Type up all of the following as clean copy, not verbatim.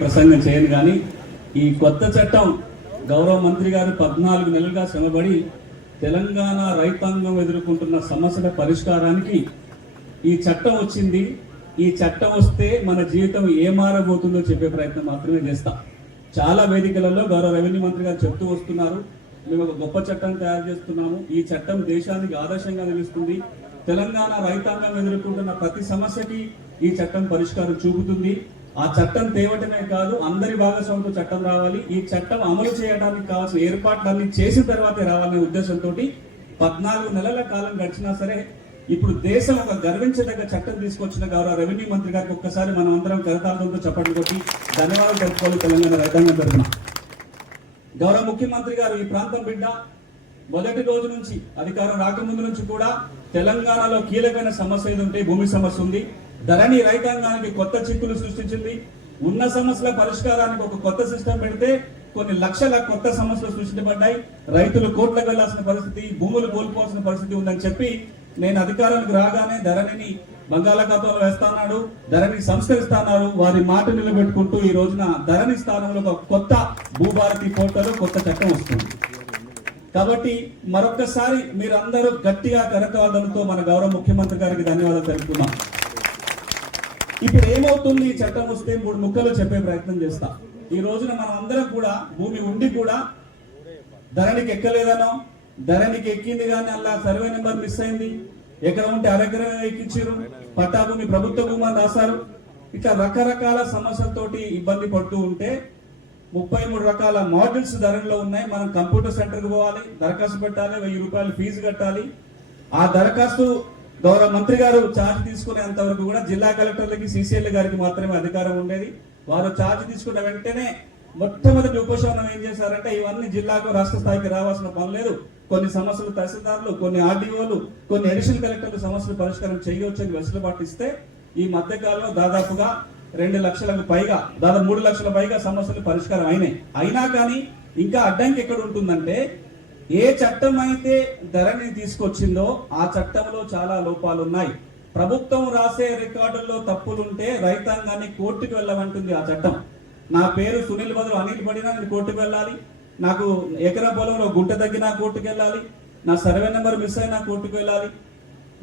ప్రసంగం చేయను కానీ ఈ కొత్త చట్టం గౌరవ మంత్రి గారు 14 నెలలుగా శ్రమపడి తెలంగాణ రైతాంగం ఎదుర్కొంటున్న సమస్యల పరిష్కారానికి ఈ చట్టం వచ్చింది. ఈ చట్టం వస్తే మన జీవితం ఏ మారబోతుందో చెప్పే ప్రయత్నం మాత్రమే చేస్తాం. చాలా వేదికలలో గౌరవ రెవెన్యూ మంత్రి గారు చెప్తూ వస్తున్నారు, మేము ఒక గొప్ప చట్టం తయారు చేస్తున్నాము, ఈ చట్టం దేశానికి ఆదర్శంగా నిలుస్తుంది, తెలంగాణ రైతాంగం ఎదుర్కొంటున్న ప్రతి సమస్యకి ఈ చట్టం పరిష్కారం చూపుతుంది. ఆ చట్టం తేవటమే కాదు, అందరి భాగస్వామ్యంతో చట్టం రావాలి. ఈ చట్టం అమలు చేయడానికి కావాల్సిన ఏర్పాట్లన్నీ చేసిన తర్వాతే రావాలనే ఉద్దేశంతో 14 నెలల కాలం గడిచినా సరే ఇప్పుడు దేశం ఒక గర్వించదగ్గ చట్టం తీసుకొచ్చిన గౌరవ రెవెన్యూ మంత్రి గారికి ఒక్కసారి మనం అందరం కరతాళంతో చప్పట్లు కొట్టి ధన్యవాదాలు తెలుపుకోవాలి. తెలంగాణ రైతాంగం తరఫున గౌరవ ముఖ్యమంత్రి గారు ఈ ప్రాంతం బిడ్డ, మొదటి రోజు నుంచి అధికారం రాకముందు నుంచి కూడా తెలంగాణలో కీలకమైన సమస్య ఏది ఉంటే భూమి సమస్య ఉంది. ధరణి రైతాంగానికి కొత్త చిక్కులు సృష్టించింది. ఉన్న సమస్యల పరిష్కారానికి ఒక కొత్త సిస్టమ్ పెడితే కొన్ని లక్షల కొత్త సమస్యలు సృష్టించబడ్డాయి. రైతులు కోట్లకు వెళ్లాల్సిన పరిస్థితి, భూములు కోల్పోవాల్సిన పరిస్థితి ఉందని చెప్పి నేను అధికారానికి రాగానే ధరణిని బంగాళాఖాతంలో వేస్తాన్నాడు, ధరణి సంస్కరిస్తాన్నారు. వారి మాట నిలబెట్టుకుంటూ ఈ రోజున ధరణి స్థానంలో ఒక కొత్త భూభారతి పోర్టల్ కొత్త చట్టం వస్తుంది. కాబట్టి మరొక్కసారి మీరందరూ గట్టిగా కరతాళంతో మన గౌరవ ముఖ్యమంత్రి గారికి ధన్యవాదాలు తెలుపుతున్నాం. ఇప్పుడు ఏమవుతుంది, ఈ చట్టం వస్తే 3 ముక్కలు చెప్పే ప్రయత్నం చేస్తా. ఈ రోజున మనం అందరం కూడా భూమి ఉండి కూడా ధరణికి ఎక్కలేదనో, ధరణికి ఎక్కింది కానీ అలా సర్వే నెంబర్ మిస్ అయింది, ఎక్కడ ఉంటే అరెకరం ఎక్కించారు, పట్టా భూమి ప్రభుత్వ భూమి అని రాశారు, ఇట్లా రకరకాల సమస్యలతోటి ఇబ్బంది పడుతూ ఉంటే 33 రకాల మోడల్స్ ధరణిలో ఉన్నాయి. మనం కంప్యూటర్ సెంటర్కి పోవాలి, దరఖాస్తు పెట్టాలి, 1000 రూపాయలు ఫీజు కట్టాలి. ఆ దరఖాస్తు గౌరవ మంత్రి గారు ఛార్జ్ తీసుకునేంత వరకు కూడా జిల్లా కలెక్టర్లకి, సిసిఎల్ గారికి మాత్రమే అధికారం ఉండేది. వారు ఛార్జ్ తీసుకున్న వెంటనే మొట్టమొదటి ఉపశమనం ఏం చేశారంటే, ఇవన్నీ జిల్లాకు రాష్ట్ర స్థాయికి రావాల్సిన పని లేదు, కొన్ని సమస్యలు తహసీల్దార్లు, కొన్ని ఆర్డీఓలు, కొన్ని అడిషనల్ కలెక్టర్లు సమస్యలు పరిష్కారం చేయవచ్చని వెసులుబాటు ఇస్తే ఈ మధ్యకాలంలో దాదాపుగా 2 లక్షలకు పైగా, దాదాపు 3 లక్షల పైగా సమస్యలు పరిష్కారం అయినాయి. అయినా కానీ ఇంకా అడ్డంకి ఎక్కడ ఉంటుందంటే, ఏ చట్టం అయితే ధరణిని తీసుకొచ్చిందో ఆ చట్టంలో చాలా లోపాలు ఉన్నాయి. ప్రభుత్వం రాసే రికార్డుల్లో తప్పులుంటే రైతాంగాన్ని కోర్టుకు వెళ్ళమంటుంది ఆ చట్టం. నా పేరు సునీల్ బదులు అనిల్ పడినా నేను కోర్టుకు వెళ్ళాలి, నాకు ఎకరా పొలంలో గుంట తగ్గినా కోర్టుకు వెళ్ళాలి, నా సర్వే నెంబర్ మిస్ అయినా కోర్టుకు వెళ్ళాలి,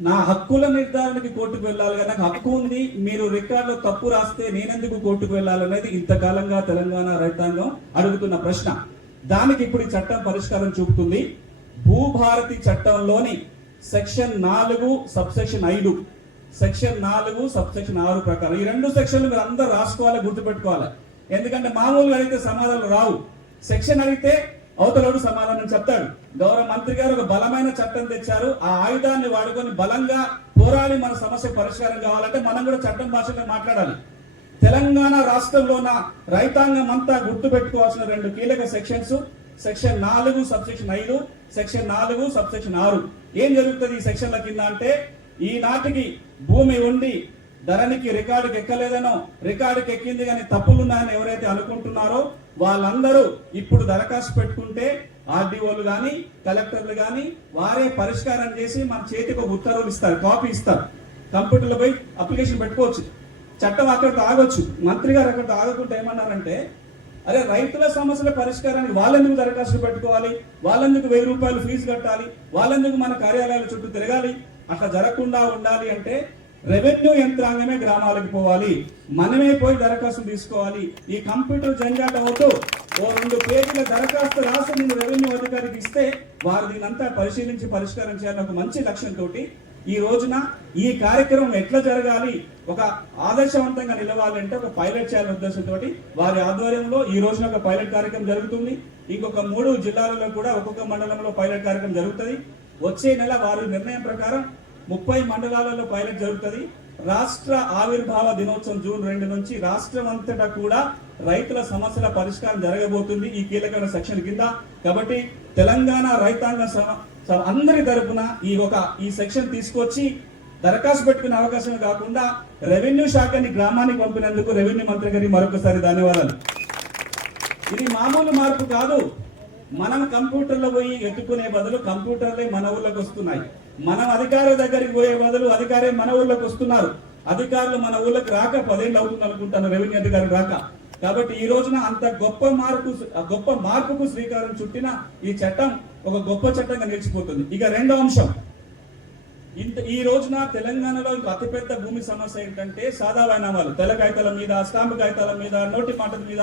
నా హక్కుల నిర్ధారణకి కోర్టుకు వెళ్ళాలి. కానీ నాకు హక్కు ఉంది, మీరు రికార్డులో తప్పు రాస్తే నేనెందుకు కోర్టుకు వెళ్ళాలనేది ఇంతకాలంగా తెలంగాణ రైతాంగం అడుగుతున్న ప్రశ్న. దానికి ఇప్పుడు ఈ చట్టం పరిష్కారం చూపుతుంది. భూభారతి చట్టంలోని సెక్షన్ 4 సబ్సెక్షన్ 5, సెక్షన్ 4 సబ్సెక్షన్ 6 ప్రకారం ఈ 2 సెక్షన్లు మీరు అందరూ రాసుకోవాలి, గుర్తుపెట్టుకోవాలి. ఎందుకంటే మామూలుగా అడిగితే సమాధానాలు రావు. సెక్షన్ అడిగితే అవతలోడు సమాధానం చెప్తాడు. గౌరవ మంత్రి గారు ఒక బలమైన చట్టం తెచ్చారు, ఆ ఆయుధాన్ని వాడుకొని బలంగా పోరాడి మన సమస్య పరిష్కారం కావాలంటే మనం కూడా చట్టం భాషలో మాట్లాడాలి. తెలంగాణ రాష్ట్రంలో ఉన్న రైతాంగం అంతా గుర్తు పెట్టుకోవాల్సిన 2 కీలక sections, section 4 subsection 5, section 4 subsection 6. ఏం జరుగుతుంది ఈ సెక్షన్ల కింద అంటే, ఈనాటికి భూమి ఉండి ధరణికి రికార్డుకి ఎక్కలేదనో, రికార్డుకి ఎక్కింది కానీ తప్పులున్నాయని ఎవరైతే అనుకుంటున్నారో వాళ్ళందరూ ఇప్పుడు దరఖాస్తు పెట్టుకుంటే ఆర్డీఓలు కానీ కలెక్టర్లు కానీ వారే పరిష్కారం చేసి మన చేతికి ఒక ఉత్తర్వులు ఇస్తారు, కాపీ ఇస్తారు. కంప్యూటర్లో పోయి అప్లికేషన్ పెట్టుకోవచ్చు. చట్టం అక్కడితో ఆగొచ్చు. మంత్రి గారు అక్కడితో ఆగకుండా ఏమన్నారంటే, అరే రైతుల సమస్యల పరిష్కారానికి వాళ్ళెందుకు దరఖాస్తు పెట్టుకోవాలి, వాళ్ళెందుకు 1000 రూపాయలు ఫీజు కట్టాలి, వాళ్ళెందుకు మన కార్యాలయాల చుట్టూ తిరగాలి, అట్లా జరగకుండా ఉండాలి అంటే రెవెన్యూ యంత్రాంగమే గ్రామాలకు పోవాలి, మనమే పోయి దరఖాస్తు తీసుకోవాలి. ఈ కంప్యూటర్ జంజాట అవుతూ ఓ 2 పేజీల దరఖాస్తు రాసి నేను రెవెన్యూ అధికారికి ఇస్తే వారు దీనంతా పరిశీలించి పరిష్కారం చేయాలని ఒక మంచి లక్ష్యంతో ఈ రోజున ఈ కార్యక్రమం ఎట్లా జరగాలి, ఒక ఆదర్శవంతంగా నిలవాలంటే ఒక పైలట్ చేయాలనే ఉద్దేశంతో వారి ఆధ్వర్యంలో ఈ రోజున ఒక పైలట్ కార్యక్రమం జరుగుతుంది. ఇంకొక 3 జిల్లాలలో కూడా ఒక్కొక్క మండలంలో పైలట్ కార్యక్రమం జరుగుతుంది. వచ్చే నెల వారి నిర్ణయం ప్రకారం 30 మండలాలలో పైలట్ జరుగుతుంది. రాష్ట్ర ఆవిర్భావ దినోత్సవం జూన్ 2 నుంచి రాష్ట్రం అంతటా కూడా రైతుల సమస్యల పరిష్కారం జరగబోతుంది ఈ కీలకమైన సెక్షన్ కింద. కాబట్టి తెలంగాణ రైతాంగ అందరి తరపున ఈ సెక్షన్ తీసుకొచ్చి దరఖాస్తు పెట్టుకునే అవకాశం కాకుండా రెవెన్యూ శాఖని గ్రామానికి పంపినందుకు రెవెన్యూ మంత్రి గారికి మరొకసారి ధన్యవాదాలు. ఇది మామూలు మార్పు కాదు. మనం కంప్యూటర్లో పోయి ఎత్తుకునే బదులు కంప్యూటర్లే మన ఊళ్ళకి వస్తున్నాయి. మనం అధికారుల దగ్గరికి పోయే బదులు అధికారే మన ఊళ్ళకి వస్తున్నారు. అధికారులు మన ఊళ్ళకి రాక 10 ఏళ్ళు అవుతుంది అనుకుంటాను, రెవెన్యూ అధికారులు రాక. కాబట్టి ఈ రోజున అంత గొప్ప మార్పుకు శ్రీకారం చుట్టిన ఈ చట్టం ఒక గొప్ప చట్టంగా నిలిచిపోతుంది. ఇక రెండో అంశం, ఈ రోజున తెలంగాణలో ఇంకో అతిపెద్ద భూమి సమస్య ఏంటంటే సాదా వైనామాలు. తెల్ల కాగితాల మీద, స్టాంపు కాగితాల మీద, నోటి మాటల మీద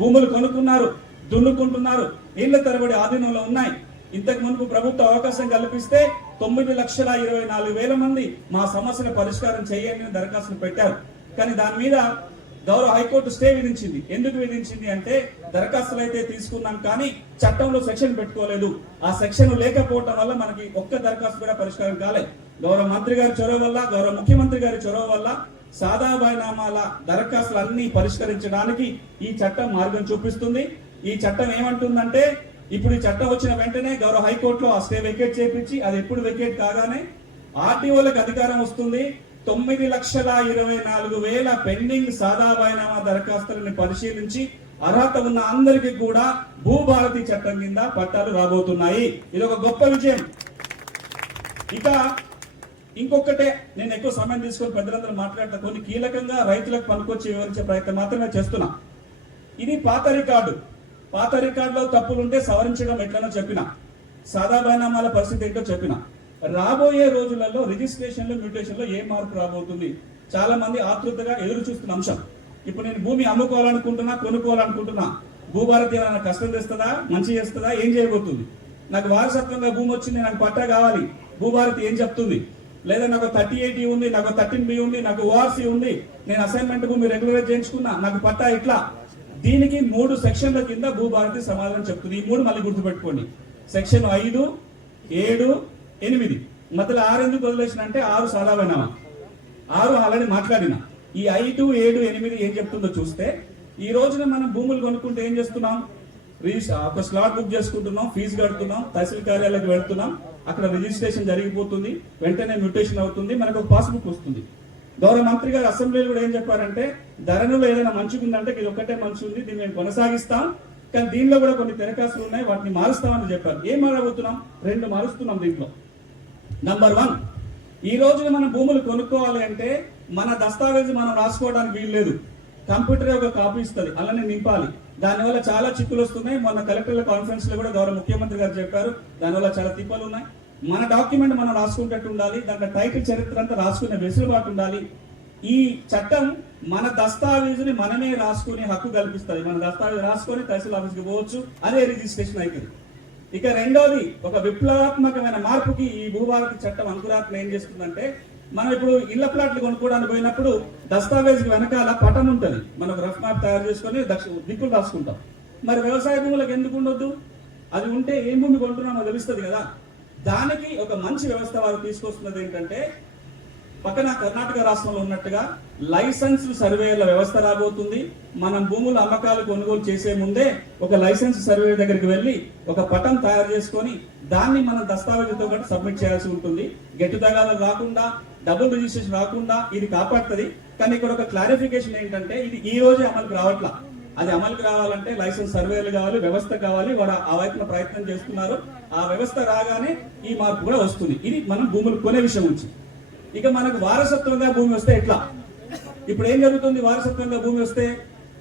భూములు కొనుక్కున్నారు, దున్నుకుంటున్నారు, ఏళ్ల తరబడి ఆధీనంలో ఉన్నాయి. ఇంతకు మునుపు ప్రభుత్వ అవకాశం కల్పిస్తే 9,24,000 మంది మా సమస్యను పరిష్కారం చేయండి అని దరఖాస్తులు పెట్టారు. కానీ దాని మీద గౌరవ హైకోర్టు స్టే విధించింది. ఎందుకు విధించింది అంటే దరఖాస్తులు అయితే తీసుకున్నాం కానీ చట్టంలో సెక్షన్ పెట్టుకోలేదు. ఆ సెక్షన్ లేకపోవటం వల్ల మనకి ఒక్క దరఖాస్తు కూడా పరిష్కారం కాలేదు. గౌరవ మంత్రి గారి చొరవ వల్ల, గౌరవ ముఖ్యమంత్రి గారి చొరవ వల్ల సాదా బైనామాల దరఖాస్తులు అన్ని పరిష్కరించడానికి ఈ చట్టం మార్గం చూపిస్తుంది. ఈ చట్టం ఏమంటుందంటే ఇప్పుడు ఈ చట్టం వచ్చిన వెంటనే గౌరవ హైకోర్టులో ఆ స్టే వెకేట్ చేపించి అది ఎప్పుడు వెకేట్ కాగానే ఆర్టీఓలకు అధికారం వస్తుంది. 9,24,000 పెండింగ్ సాదా బైనామా దరఖాస్తులను పరిశీలించి అర్హత ఉన్న అందరికీ కూడా భూభారతి చట్టం కింద పట్టాలు రాబోతున్నాయి. ఇది ఒక గొప్ప విజయం. ఇక ఇంకొకటే, నేను ఎక్కువ సమయం తీసుకొని పెద్దలందరూ మాట్లాడతా, కొన్ని కీలకంగా రైతులకు పనికొచ్చి వివరించే ప్రయత్నం మాత్రమే చేస్తున్నా. ఇది పాత రికార్డులో తప్పులుంటే సవరించడం ఎట్లనో చెప్పిన, సాదా బైనామాల పరిస్థితి ఏంటో చెప్పిన. రాబోయే రోజులలో రిజిస్ట్రేషన్లో, మ్యూటేషన్లో ఏ మార్పు రాబోతుంది చాలా మంది ఆతృతగా ఎదురు చూస్తున్న అంశం. ఇప్పుడు నేను భూమి అమ్ముకోవాలనుకుంటున్నా, కొనుక్కోవాలనుకుంటున్నా, భూభారతి ఏమైనా కష్టం చేస్తుందా, మంచి చేస్తుందా, ఏం చేయబోతుంది? నాకు వారసత్వంగా భూమి వచ్చింది, నాకు పట్టా కావాలి, భూభారతి ఏం చెప్తుంది? లేదా నాకు 38 ఉంది, నాకు 13B ఉంది, నాకు ఓఆర్సీ ఉంది, నేను అసైన్మెంట్ భూమి రెగ్యులరైజ్ చేయించుకున్నా, నాకు పట్టా ఇట్లా. దీనికి 3 సెక్షన్ల కింద భూభారతి సమాధానం చెప్తుంది. ఈ 3 మళ్ళీ గుర్తుపెట్టుకోండి. సెక్షన్ 5, 7, 8. మధ్యలో 6 ఎందుకు వదిలేసిన అంటే 6 సాదా బైనామా, 6 ఆల్రెడీ మాట్లాడిన. ఈ 5, 7, 8 ఏం చెప్తుందో చూస్తే, ఈ రోజున మనం భూములు కొనుక్కుంటే ఏం చేస్తున్నాం? ఒక స్లాట్ బుక్ చేసుకుంటున్నాం, ఫీజు కడుతున్నాం, తహసీల్ కార్యాలయాలకు వెళ్తున్నాం, అక్కడ రిజిస్ట్రేషన్ జరిగిపోతుంది, వెంటనే మ్యూటేషన్ అవుతుంది, మనకు ఒక పాస్బుక్ వస్తుంది. గౌరవ మంత్రి గారు అసెంబ్లీలో కూడా ఏం చెప్పారంటే ధరలో ఏదైనా మంచిగా ఉందంటే ఇది ఒక్కటే మంచి ఉంది, దీన్ని మేము కొనసాగిస్తాం, కానీ దీనిలో కూడా కొన్ని దరఖాస్తులు ఉన్నాయి, వాటిని మారుస్తామని చెప్పారు. ఏం మారబోతున్నాం? 2 మారుస్తున్నాం దీంట్లో. నంబర్ 1, ఈ రోజున మనం భూములు కొనుక్కోవాలి అంటే మన దస్తావేజు మనం రాసుకోవడానికి వీలు లేదు. కంప్యూటర్ ఒక కాపీ ఇస్తుంది, అలానే నింపాలి. దానివల్ల చాలా చిక్కులు వస్తున్నాయి. మొన్న కలెక్టర్ల కాన్ఫరెన్స్ లో కూడా గౌరవ ముఖ్యమంత్రి గారు చెప్పారు, దానివల్ల చాలా తిప్పలు ఉన్నాయి. మన డాక్యుమెంట్ మనం రాసుకునేటట్టు ఉండాలి, దాంట్లో టైటిల్ చరిత్ర అంతా రాసుకునే వెసులుబాటు ఉండాలి. ఈ చట్టం మన దస్తావేజుని మనమే రాసుకునే హక్కు కల్పిస్తుంది. మన దస్తావేజు రాసుకొని తహసీల్ ఆఫీస్కి పోవచ్చు, అదే రిజిస్ట్రేషన్ అవుతుంది. ఇక రెండోది, ఒక విప్లవాత్మకమైన మార్పుకి ఈ భూభారతి చట్టం అంకురాత్మ ఏం చేస్తుందంటే, మనం ఇప్పుడు ఇళ్ల ప్లాట్లు కొనుక్కోవడానికి పోయినప్పుడు దస్తావేజుకి వెనకాల పటం ఉంటుంది, మనం రఫ్ మ్యాప్ తయారు చేసుకొని దిక్కులు రాసుకుంటాం. మరి వ్యవసాయ భూములకు ఎందుకు ఉండొద్దు? అది ఉంటే ఏం భూమి కొంటున్నామో తెలుస్తుంది కదా. దానికి ఒక మంచి వ్యవస్థ వారు తీసుకొస్తున్నది ఏంటంటే, పక్కన కర్ణాటక రాష్ట్రంలో ఉన్నట్టుగా లైసెన్స్ సర్వేల వ్యవస్థ రాబోతుంది. మనం భూముల అమ్మకాలు కొనుగోలు చేసే ముందే ఒక లైసెన్స్ సర్వే దగ్గరికి వెళ్ళి ఒక పటం తయారు చేసుకొని దాన్ని మనం దస్తావేజుతో పాటు సబ్మిట్ చేయాల్సి ఉంటుంది. గెట్టు తగాదాలు రాకుండా, డబుల్ రిజిస్ట్రేషన్ రాకుండా ఇది కాపాడుతుంది. కానీ ఇక్కడ ఒక క్లారిఫికేషన్ ఏంటంటే, ఇది ఈ రోజే అమలుకు రావట్లా. అది అమలుకు రావాలంటే లైసెన్స్ సర్వేలు కావాలి, వ్యవస్థ కావాలి. వారు ఆ వైపున ప్రయత్నం చేస్తున్నారు. ఆ వ్యవస్థ రాగానే ఈ మార్పు కూడా వస్తుంది. ఇది మనం భూములు కొనే విషయం నుంచి. ఇక మనకు వారసత్వంగా భూమి వస్తే ఎట్లా? ఇప్పుడు ఏం జరుగుతుంది? వారసత్వంగా భూమి వస్తే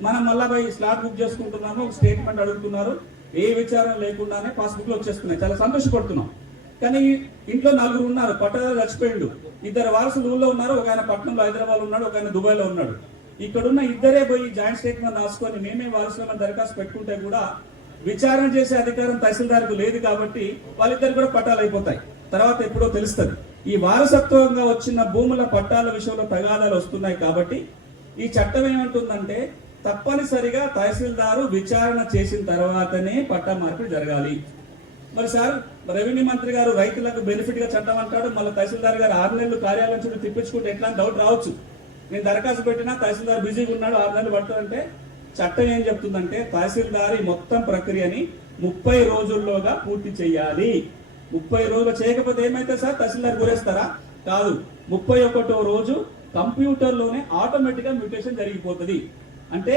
మనం మళ్ళా పోయి స్లాట్ బుక్ చేసుకుంటున్నాము, స్టేట్మెంట్ అడుగుతున్నారు, ఏ విచారం లేకుండానే పాస్బుక్ లో వచ్చేస్తున్నాయి. చాలా సంతోషపడుతున్నాం. కానీ ఇంట్లో 4 ఉన్నారు, పట్టదారు చచ్చిపోయిండు, 2 వారసులు ఊళ్ళో ఉన్నారు, ఒక ఆయన పట్టణంలో హైదరాబాద్ ఉన్నాడు, ఒక ఆయన దుబాయ్ లో ఉన్నాడు. ఇక్కడున్న ఇద్దరే పోయి జాయింట్ స్టేట్మెంట్ రాసుకొని మేమే వారసులను దరఖాస్తు పెట్టుకుంటే కూడా విచారణ చేసే అధికారం తహసీల్దార్కు లేదు. కాబట్టి వాళ్ళిద్దరు కూడా పట్టాలు అయిపోతాయి, తర్వాత ఎప్పుడో తెలుస్తుంది. ఈ వారసత్వంగా వచ్చిన భూముల పట్టాల విషయంలో తగాదాలు వస్తున్నాయి. కాబట్టి ఈ చట్టం ఏమంటుందంటే, తప్పనిసరిగా తహసీల్దారు విచారణ చేసిన తర్వాతనే పట్టా మార్పిడి జరగాలి. మరి సార్, రెవెన్యూ మంత్రి గారు రైతులకు బెనిఫిట్ గా చట్టం అంటాడు, మళ్ళీ తహసీల్దార్ గారు 6 నెలలు కార్యాలయం చుట్టూ తిప్పించుకుంటే ఎట్లా డౌట్ రావచ్చు. నేను దరఖాస్తు పెట్టినా తహసీల్దార్ బిజీగా ఉన్నాడు, 6 నెలలు పడుతుందంటే చట్టం ఏం చెప్తుందంటే, తహసీల్దార్ ఈ మొత్తం ప్రక్రియని 30 రోజుల్లోగా పూర్తి చేయాలి. 30 రోజులు చేయకపోతే ఏమైతే సార్, తహసీల్దార్ గురేస్తారా? కాదు, 31వ రోజు కంప్యూటర్లోనే ఆటోమేటిక్ గా మ్యూటేషన్ జరిగిపోతుంది. అంటే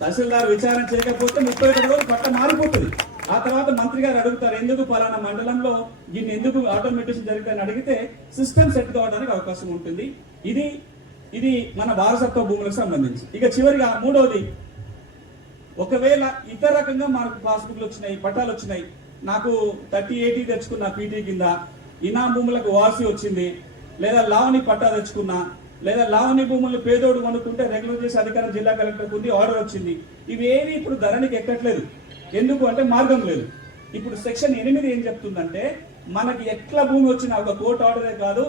తహసీల్దార్ విచారణ చేయకపోతే 31 రోజు పట్ట మారిపోతుంది. ఆ తర్వాత మంత్రి గారు అడుగుతారు, ఎందుకు పలానా మండలంలో దీన్ని ఎందుకు ఆటోమేటేషన్ జరుగుతుందని అడిగితే సిస్టమ్ సెట్ కావడానికి అవకాశం ఉంటుంది. ఇది మన వారసత్వ భూములకు సంబంధించి. ఇక చివరిగా మూడవది, ఒకవేళ ఇతర రకంగా మనకు పాస్బుక్లు వచ్చినాయి, పట్టాలు వచ్చినాయి, నాకు 30/80 తెచ్చుకున్న పీటీ కింద, ఇనాం భూములకు వాసి వచ్చింది, లేదా లావణి పట్టా తెచ్చుకున్నా, లేదా లావణి భూములను పేదోడు కొనుక్కుంటే రెగ్యులర్ చేసే అధికారం జిల్లా కలెక్టర్కు ఉంది, ఆర్డర్ వచ్చింది. ఇవేవి ఇప్పుడు ధరణికి ఎక్కట్లేదు. ఎందుకు అంటే మార్గం లేదు. ఇప్పుడు సెక్షన్ 8 ఏం చెప్తుందంటే, మనకి ఎట్లా భూమి వచ్చినా, ఒక కోర్టు ఆర్డరే కాదు,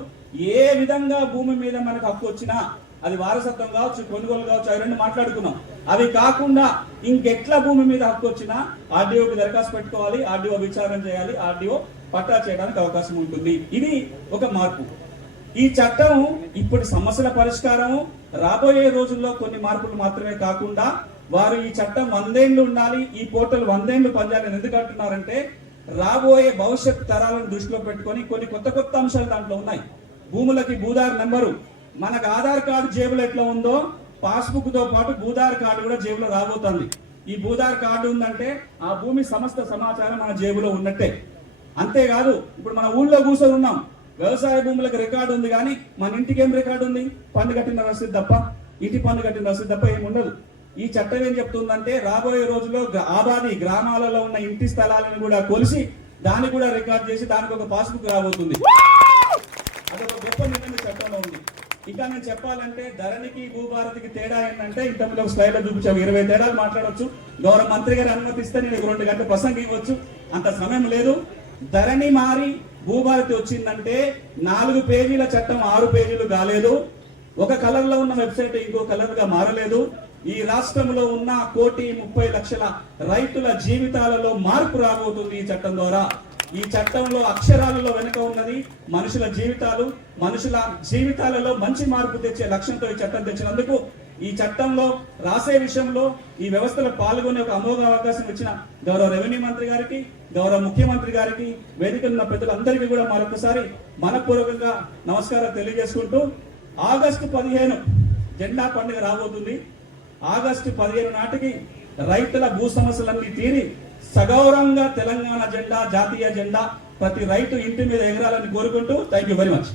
ఏ విధంగా భూమి మీద మనకు హక్కు వచ్చినా, అది వారసత్వం కావచ్చు, కొనుగోలు కావచ్చు, అవి రెండు మాట్లాడుకున్నాం. అవి కాకుండా ఇంకెట్లా భూమి మీద హక్కు వచ్చినా ఆర్డీఓకి దరఖాస్తు పెట్టుకోవాలి, ఆర్డీఓ విచారణ చేయాలి, ఆర్డీఓ పట్టా చేయడానికి అవకాశం ఉంటుంది. ఇది ఒక మార్పు. ఈ చట్టం ఇప్పటి సమస్యల పరిష్కారం, రాబోయే రోజుల్లో కొన్ని మార్పులు మాత్రమే కాకుండా, వారు ఈ చట్టం 100 ఏళ్లు ఉండాలి, ఈ పోర్టల్ 100 ఏళ్లు పనిచేయాలని ఎందుకు అంటున్నారంటే, రాబోయే భవిష్యత్ తరాలను దృష్టిలో పెట్టుకొని కొన్ని కొత్త అంశాలు దాంట్లో ఉన్నాయి. భూములకి భూదార్ నెంబరు, మనకు ఆధార్ కార్డు జేబులో ఎట్లా ఉందో పాస్బుక్ తో పాటు భూదార్ కార్డు కూడా జేబులో రాబోతుంది. ఈ భూదార్ కార్డు ఉందంటే ఆ భూమి సమస్త సమాచారం మన జేబులో ఉన్నట్టే. అంతేకాదు, ఇప్పుడు మన ఊళ్ళో కూర్చొని ఉన్నాం, వ్యవసాయ భూములకు రికార్డు ఉంది, కానీ మన ఇంటికి ఏం రికార్డు ఉంది? పన్ను కట్టిన రసీదు తప్ప, ఇంటి పన్ను కట్టిన రసీదు తప్ప ఏముండదు. ఈ చట్టం ఏం చెప్తుందంటే, రాబోయే రోజుల్లో ఆబాది గ్రామాలలో ఉన్న ఇంటి స్థలాలను కూడా కొలిసి దాన్ని కూడా రికార్డ్ చేసి దానికి ఒక పాస్బుక్ రాబోతుంది. అదొక గొప్ప నిర్ణయం చట్టంలో ఉంది. ఇంకా నేను చెప్పాలంటే, ధరణికి భూభారతికి తేడా ఏంటంటే, ఇంతకుముందు ఒక స్లైడ్ లో చూపించాము, 20 తేడాలు మాట్లాడవచ్చు. గౌరవ మంత్రి గారు అనుమతిస్తే నేను 2 గంటల ప్రసంగం ఇవ్వచ్చు, అంత సమయం లేదు. ధరణి మారి భూభారతి వచ్చిందంటే 4 పేజీల చట్టం 6 పేజీలు కాలేదు. ఒక కలర్ లో ఉన్న వెబ్సైట్ ఇంకో కలర్ గా మారలేదు. ఈ రాష్ట్రంలో ఉన్న 1,30,00,000 రైతుల జీవితాలలో మార్పు రాబోతుంది ఈ చట్టం ద్వారా. ఈ చట్టంలో అక్షరాలలో వెనుక ఉన్నది మనుషుల జీవితాలు. మనుషుల జీవితాలలో మంచి మార్పు తెచ్చే లక్ష్యంతో ఈ చట్టం తెచ్చినందుకు, ఈ చట్టంలో రాసే విషయంలో ఈ వ్యవస్థలో పాల్గొనే ఒక అమోఘ అవకాశం ఇచ్చిన గౌరవ రెవెన్యూ మంత్రి గారికి, గౌరవ ముఖ్యమంత్రి గారికి, వేదికలో ఉన్న పెద్దలందరికీ కూడా మరొకసారి మనపూర్వకంగా నమస్కారాలు తెలియజేసుకుంటూ, ఆగస్టు 15 జెండా పండుగ రాబోతుంది. ఆగస్టు 15 నాటికి రైతుల భూ సమస్యలన్నీ తీరి సగౌరవంగా తెలంగాణ జెండా, జాతీయ జెండా ప్రతి రైతు ఇంటి మీద ఎగరాలని కోరుకుంటూ, థ్యాంక్ యూ వెరీ మచ్.